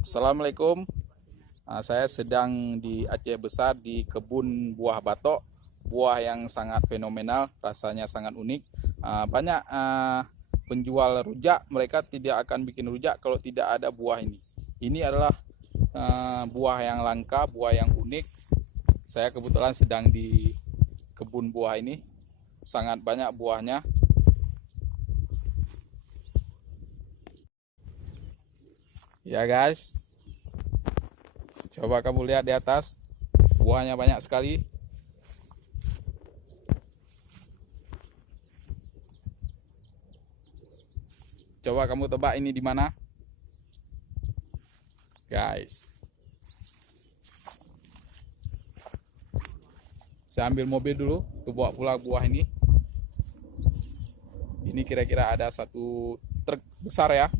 Assalamualaikum. Saya sedang di Aceh Besar di kebun buah batok, buah yang sangat fenomenal, rasanya sangat unik. Banyak penjual rujak, mereka tidak akan bikin rujak kalau tidak ada buah ini. Ini adalah buah yang langka, buah yang unik. Saya kebetulan sedang di kebun buah ini, sangat banyak buahnya. Ya guys, coba kamu lihat di atas, buahnya banyak sekali. Coba kamu tebak ini di mana, guys? Saya ambil mobil dulu untuk bawa pulang buah ini. Ini kira-kira ada satu truk besar ya.